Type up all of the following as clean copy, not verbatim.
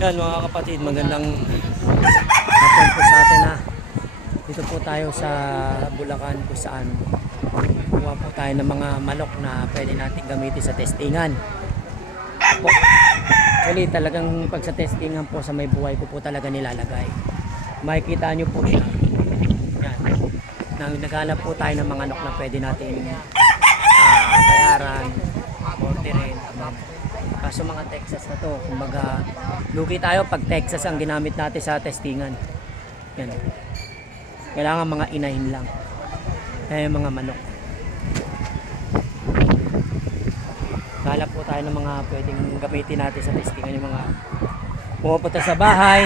Yan mga kapatid, magandang hapon po sa atin ha. Dito po tayo sa Bulacan kung saan kuha po tayo ng mga manok na pwede natin gamitin sa testingan. Po, actually talagang pag sa testingan po sa may buhay ko po talaga nilalagay. Makikita nyo po siya. Yan. Naghanap po tayo ng mga manok na pwede natin bayaran, orderin. Kaso mga Texas na to, kumbaga lugi tayo pag Texas ang ginamit natin sa testingan. Yan. Kailangan mga inahin lang. Kaya mga manok. Hanap po tayo ng mga pwedeng gamitin natin sa testingan, yung mga pumupunta sa bahay.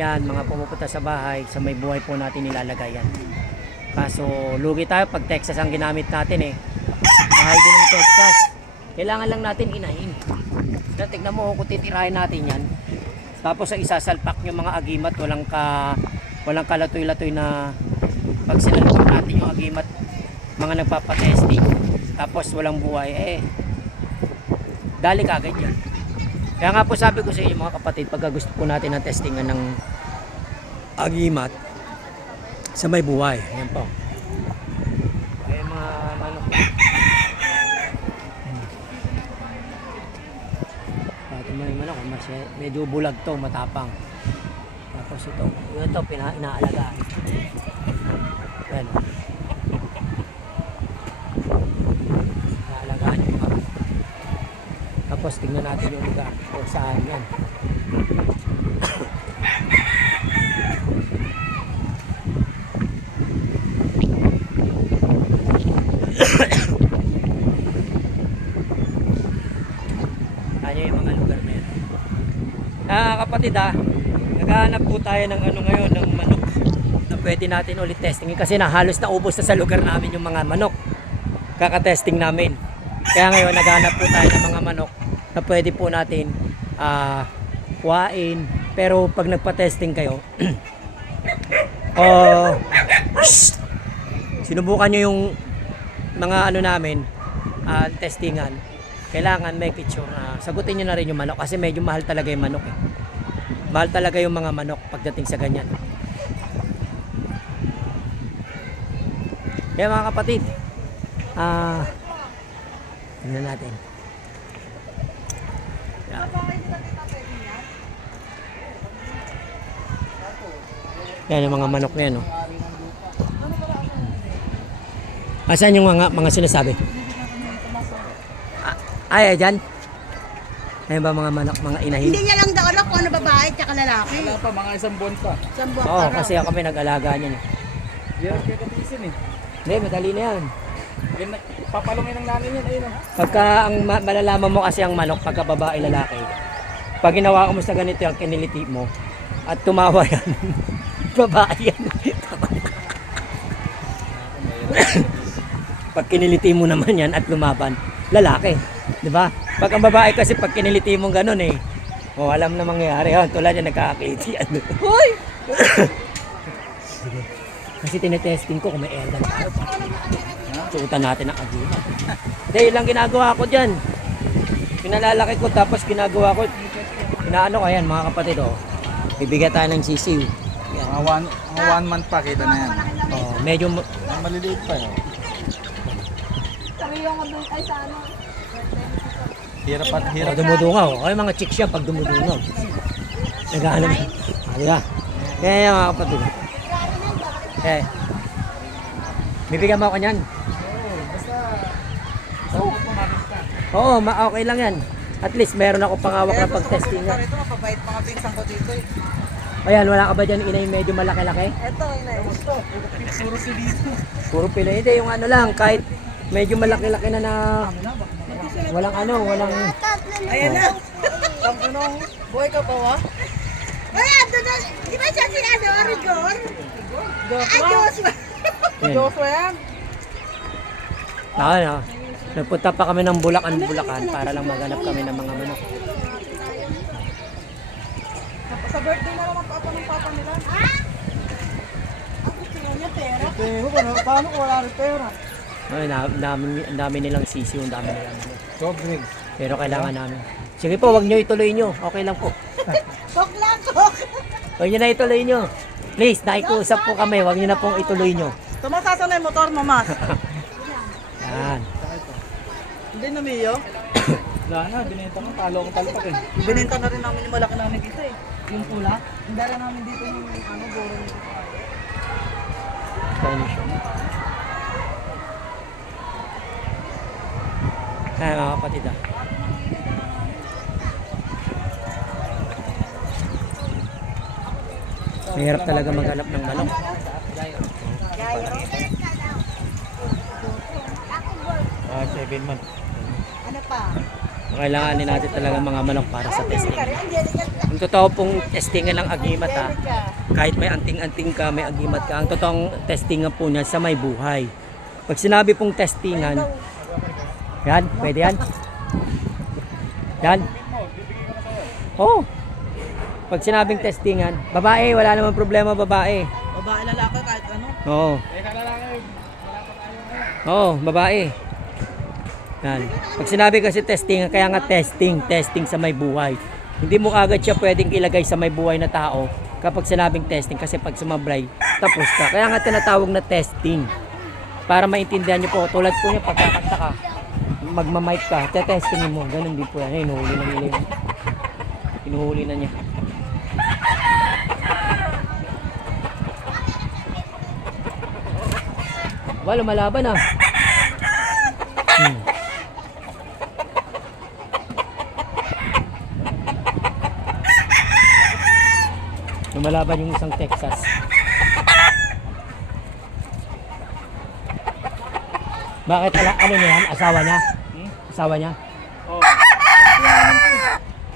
Yan, mga pumupunta sa bahay, sa may buhay po natin nilalagay yan. Kaso lugi tayo pag Texas ang ginamit natin eh. Mahal din ng Texas. Kailangan lang natin inahin. Tignan mo kung titirahin natin yan. Tapos ang isasalpak yung mga agimat, walang kalatoy-latoy na pag sinalpak natin yung agimat, mga nagpapatesting, tapos walang buhay, dali kagad yan. Kaya nga po sabi ko sa inyo mga kapatid, pagka gusto po natin ng testingan ng agimat sa may buhay, yan po. Kaya mga manok. May manok, medyo bulag to, matapang. Tapos ito inaalagaan. Ayan. Inaalagaan yung mga. Tapos tingnan natin yung lugar kung saan yan. Yung mga lugar na yan. Kapatid naghahanap po tayo ng ngayon, ng manok na pwede natin ulit testingin kasi halos naubos na sa lugar namin yung mga manok kakatesting namin. Kaya ngayon naghahanap po tayo ng mga manok na pwede po natin kuhain, pero pag nagpa-testing kayo sinubukan nyo yung mga namin testingan, kailangan make it sure na sagutin nyo na rin yung manok kasi medyo mahal talaga yung manok eh. Mahal talaga yung mga manok pagdating sa ganyan. Kaya mga kapatid, tingnan natin. Yan yung mga manok na yan. Asan yung mga sinasabi? Ay, dyan. Ayun ba mga manok, mga inahin? Hindi niya lang daw alam kung ano babae at lalaki. Wala pa, mga isang buwan pa. Isang buwan Oo, pa raw. kasi kami nag-alaga niyan. Yan, kaya katisin eh. Hindi, madali na yan. Papalungin ng namin yan, ayun. Pagka ang malalaman mo kasi ang manok, pagka babae lalaki, pag ginawa mo sa ganito yung kiniliti mo, at tumawa yan, babae yan. Pag kiniliti mo naman yan at lumaban, lalaki. Diba? Pag ang babae kasi pag kiniliti mo ganun alam na mangyayari. Tulad yan, nagkakakiti. Hoy! Kasi tinetesting ko kung may airgun tayo. Suutan natin ang agila. Dahil lang ginagawa ko dyan. Pinalalaki ko tapos ginagawa ko. Pinaano ko yan mga kapatid. Bibigyan tayo ng sisiw. Yan. Mga one month pa, kita na yan. Medyo Maliliit pa yun. Sabi yung ay sa ano. Hirap at hirap. dumudungaw. Kaya mga chicks yan pag dumudungaw. Nag-ano na. Diba? Kaya yan mga kapatid. Bibigyan mo ako niyan. Oo, okay lang yan. At least meron ako pangawak na pag-testing nga. Ito, mapabait mga pinsang ko dito eh. Ayan, wala ka ba dyan inay medyo malaki-laki? Ito, inay. Puro si dito. Puro pila. Hindi, yung lang, kahit medyo malaki-laki na walang walang... Ayan na. Buhay ka pa wa? Ay, ando na. Di ba siya si Rigor? Joshua. Joshua yan. Nagpunta pa kami ng Bulacan para lang maghanap kami ng mga manok. Sa birthday na lang ang papa ng papa nila. Ha? Ang gusto niya pera. Paano kung wala rin pera? Ang dami nilang sisiw, ang dami nilang manok. Soft drinks. Pero kailangan namin. Sige po, wag nyo ituloy nyo. Okay lang po. Kok lang, kok. Huwag nyo na ituloy nyo. Please, nakikusap po kami. Huwag nyo na pong ituloy nyo. Tumasasan na yung motor mo, mas. Yan. Hindi na, Mio. Wala na, binenta ko, talo akong talpak eh. Binenta na rin namin yung malaki namin dito eh. Yung pula. Hindi rin namin dito yung buro. Tiny siya. Ayan mga kapatid ah. Mahirap talaga maghanap ng manok. Ah, 7 months. Ano pa? Kailangan din natin talaga mga manok para sa testing. Ang totoo pong testingan ng agimat ha, kahit may anting-anting ka, may agimat ka, ang totoong testingan po niya sa may buhay. Pag sinabi pong testingan, yan, pwede yan. Yan. Oh. Pag sinabing testingan, babae, wala namang problema babae. Babae, lalaki, kahit ano. Oo. Oo, babae. Yan. Pag sinabi kasi testing, kaya nga testing sa may buhay. Hindi mo agad siya pwedeng ilagay sa may buhay na tao kapag sinabing testing kasi pag sumabray, tapos ka. Kaya nga tinatawag na testing. Para maintindihan niyo po, tulad po niya pagkakanta ka, magmamic ka, tetestingin mo. Ganun din po yan. Hinuhuli na nila yun. Hinuhuli na niya. Wala, lumalaban ah. Lumalaban yung isang Texas. Bakit ano niya yan? Asawa niya? Asawa niya? Oh.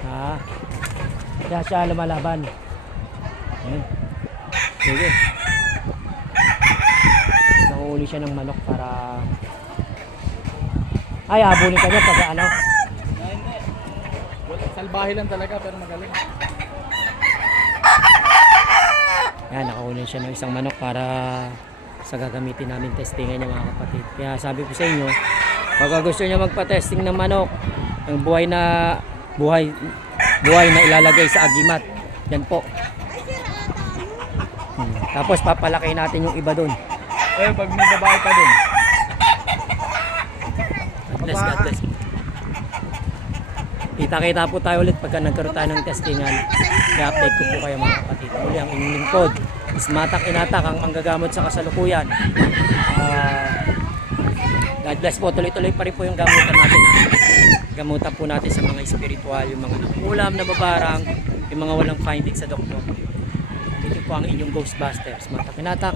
Ah. Kaya siya lumalaban. Ayan. Sige. Nanguli siya ng manok para ay habulin ka niya pag ano. Salbahe lang talaga pero magaling. Yan, nakahuli siya ng isang manok para sa gagamitin namin testingan niya mga kapatid. Kaya sabi ko sa inyo, pag gusto niya magpa-testing ng manok, ang buhay na ilalagay sa agimat. Yan po. Tapos papalaki natin yung iba doon. Eh, pag may babae pa dun. God bless. Kita-kita po tayo ulit pagka nagkaroon tayo ng testingan. Kaya update ko po kayo mga kapatid. Muli ang inyong lingkod. Ismatak inatak ang manggagamot sa kasalukuyan. God bless po. Tuloy-tuloy pa rin po yung gamutan natin. Gamutan po natin sa mga espiritual, yung mga nakulam na babarang, yung mga walang finding sa doktor. Ito po ang inyong Ghostbusters. Matak inatak.